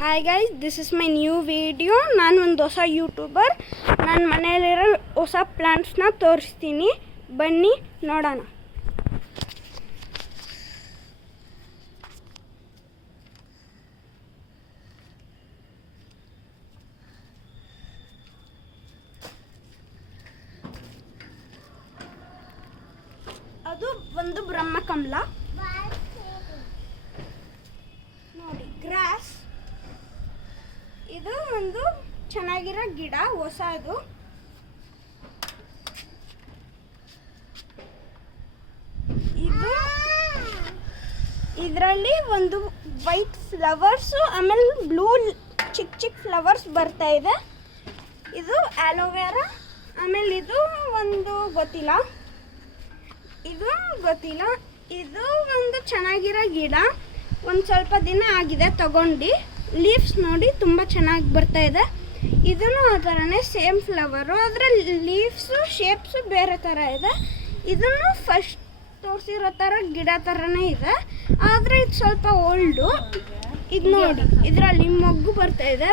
Hi guys, this is my new video. ನಾನು ಒಂದು ಹೊಸ ಯೂಟ್ಯೂಬರ್. ನನ್ನ ಮನೆಯಲ್ಲಿರೋ ಹೊಸ ಪ್ಲಾಂಟ್ಸ್ನ ತೋರಿಸ್ತೀನಿ, ಬನ್ನಿ ನೋಡೋಣ. ಅದು ಒಂದು ಬ್ರಹ್ಮಕಮಲ ನೋಡಿ, ಗ್ರಾಸ್. ಇದು ಒಂದು ಚೆನ್ನಾಗಿರೋ ಗಿಡ, ಹೊಸದು. ಇದು ಇದರಲ್ಲಿ ಒಂದು ವೈಟ್ ಫ್ಲವರ್ಸ್, ಆಮೇಲೆ ಬ್ಲೂ ಚಿಕ್ಕ ಚಿಕ್ಕ ಫ್ಲವರ್ಸ್ ಬರ್ತಾ ಇದೆ. ಇದು ಆಲೋವೆರಾ. ಆಮೇಲೆ ಇದು ಒಂದು ಗೊತ್ತಿಲ್ಲ. ಇದು ಒಂದು ಚೆನ್ನಾಗಿರೋ ಗಿಡ. ಒಂದು ಸ್ವಲ್ಪ ದಿನ ಆಗಿದೆ ತಗೊಂಡು. ಲೀವ್ಸ್ ನೋಡಿ ತುಂಬ ಚೆನ್ನಾಗಿ ಬರ್ತಾ ಇದೆ. ಇದನ್ನು ಆ ಥರನೇ ಸೇಮ್ ಫ್ಲವರು, ಆದರೆ ಲೀವ್ಸು ಶೇಪ್ಸು ಬೇರೆ ಥರ ಇದೆ. ಇದನ್ನು ಫಸ್ಟ್ ತೋರಿಸಿರೋ ಥರ ಗಿಡ ಥರನೇ ಇದೆ, ಆದರೆ ಇದು ಸ್ವಲ್ಪ ಓಲ್ಡು. ಇದು ನೋಡಿ, ಇದರಲ್ಲಿ ಮೊಗ್ಗು ಬರ್ತಾ ಇದೆ.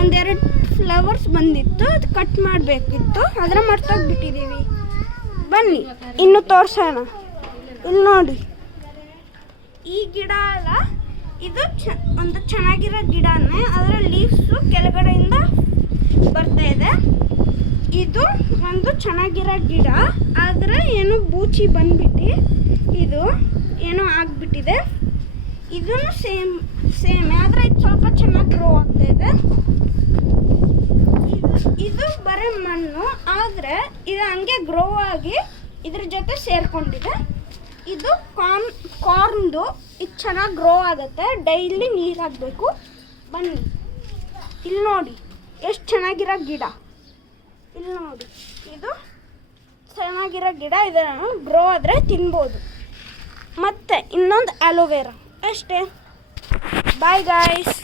ಒಂದೆರಡು ಫ್ಲವರ್ಸ್ ಬಂದಿತ್ತು, ಅದು ಕಟ್ ಮಾಡಬೇಕಿತ್ತು, ಆದರೆ ಮರ್ತೋಗ್ಬಿಟ್ಟಿದ್ದೀವಿ. ಬನ್ನಿ ಇನ್ನು ತೋರಿಸೋಣ. ಇಲ್ಲಿ ನೋಡಿ, ಈ ಗಿಡ ಅಲ್ಲ, ಇದು ಒಂದು ಚೆನ್ನಾಗಿರೋ ಗಿಡನೇ, ಅದರ ಲೀವ್ಸು ಕೆಳಗಡೆಯಿಂದ ಬರ್ತಾ ಇದೆ. ಇದು ಒಂದು ಚೆನ್ನಾಗಿರೋ ಗಿಡ, ಆದರೆ ಏನೋ ಬೂಚಿ ಬಂದ್ಬಿಟ್ಟು ಇದು ಏನೋ ಆಗಿಬಿಟ್ಟಿದೆ. ಇದನ್ನು ಸೇಮ್ ಆದರೆ ಇದು ಸ್ವಲ್ಪ ಚೆನ್ನಾಗಿ ಗ್ರೋ ಆಗ್ತಾ ಇದೆ. ಇದು ಬರೀ ಮಣ್ಣು, ಆದರೆ ಇದು ಹಂಗೆ ಗ್ರೋ ಆಗಿ ಇದ್ರ ಜೊತೆ ಸೇರ್ಕೊಂಡಿದೆ. ಇದು ಕಾರ್ನ್ದು. ಇದು ಚೆನ್ನಾಗಿ ಗ್ರೋ ಆಗುತ್ತೆ, ಡೈಲಿ ನೀರು ಹಾಕಬೇಕು. ಬನ್ನಿ ಇಲ್ಲಿ ನೋಡಿ, ಎಷ್ಟು ಚೆನ್ನಾಗಿರೋ ಗಿಡ. ಇಲ್ಲಿ ನೋಡಿ, ಇದು ಚೆನ್ನಾಗಿರೋ ಗಿಡ. ಇದನ್ನು ಗ್ರೋ ಆದರೆ ತಿನ್ಬೋದು. ಮತ್ತು ಇನ್ನೊಂದು ಆಲೋವೆರಾ ಅಷ್ಟೇ. Bye guys.